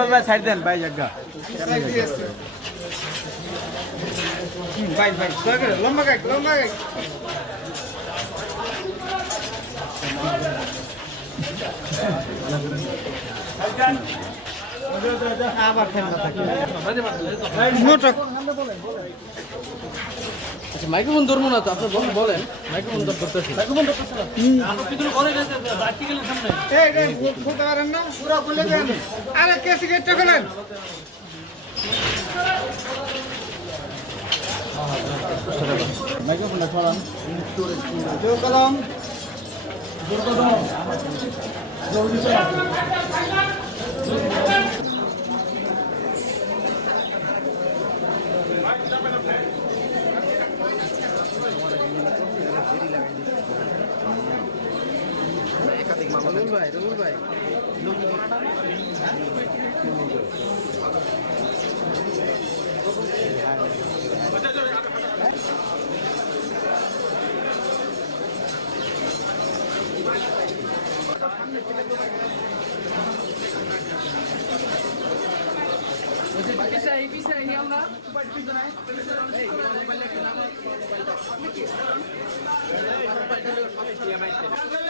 সারবাজ ভাই সাইড দেন ভাই জায়গা ভাই ভাই লম্বা কাক লম্বা কাক আবার ফেলনা থাকে আচ্ছা মাইক্রোফোন ধরবো না তো আপনি বলেন। বলেন মাইক্রোফোন ধরতেছি। এই রে বলতে পারেন না পুরো বলে দেন। আরে কেসি গেটটা খোলেন মাইক্রোফোনটা ছড়ান জোর কলম রুল ভাই রুল ভাই। আপনার আহ,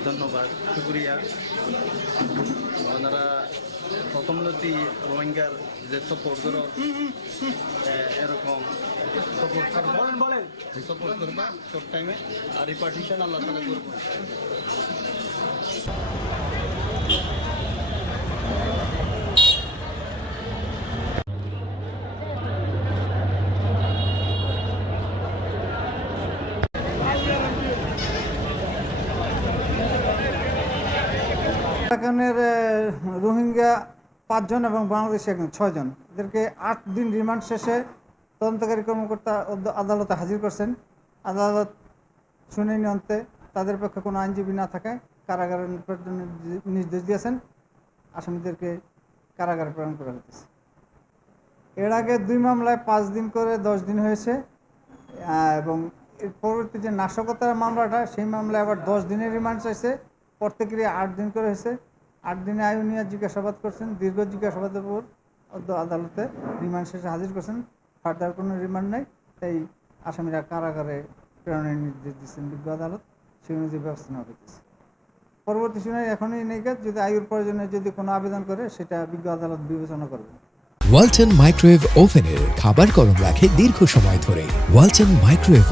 ধন্যবাদ শুক্রিয়া। ওনারা প্রথমলতি রোহিঙ্গার যে সপোর্ট করো আহ, এরকম বলেন করবা সাপোর্ট করবা সব টাইমে আর এই পার্টিশন আল্লাহ তালা করব এখানের রোহিঙ্গা পাঁচজন এবং বাংলাদেশি একজন, ছয়জন। এদেরকে আট দিন রিমান্ড শেষে তদন্তকারী কর্মকর্তা আদালতে হাজির করছেন। আদালত শুনানি অন্তে তাদের পক্ষে কোনো আইনজীবী না থাকায় কারাগারে নির্দেশ দিয়েছেন। আসামিদেরকে কারাগারে প্রেরণ করা হয়েছে এর আগে দুই মামলায় পাঁচ দিন করে দশ দিন হয়েছে এবং এর পরবর্তী যে নাশকতার মামলাটা, সেই মামলায় আবার দশ দিনের রিমান্ড চাইছে। প্রত্যেকেরই আট দিন করে হয়েছে। আট দিনে আয়ুনিয়া জিজ্ঞাসাবাদ করছেন। দীর্ঘ জিজ্ঞাসাবাদের পর আদালতে রিমান্ড শেষে হাজির করছেন। ফার্দার কোনো রিমান্ড নেই, তাই আসামিরা কারাগারে প্রেরণের নির্দেশ দিচ্ছেন বিজ্ঞ আদালত। সেই অনুযায়ী ব্যবস্থা নেওয়া হইতেছে। পরবর্তী শুনানি এখনই নেই কাজ যদি আয়ুর প্রয়োজনে যদি কোনো আবেদন করে, সেটা বিজ্ঞ আদালত বিবেচনা করবে ওয়ালটন মাইক্রোওয়েভ ওভেনের খাবার গরম রাখে দীর্ঘ সময় ধরে। ওয়ালটন মাইক্রোওয়েভ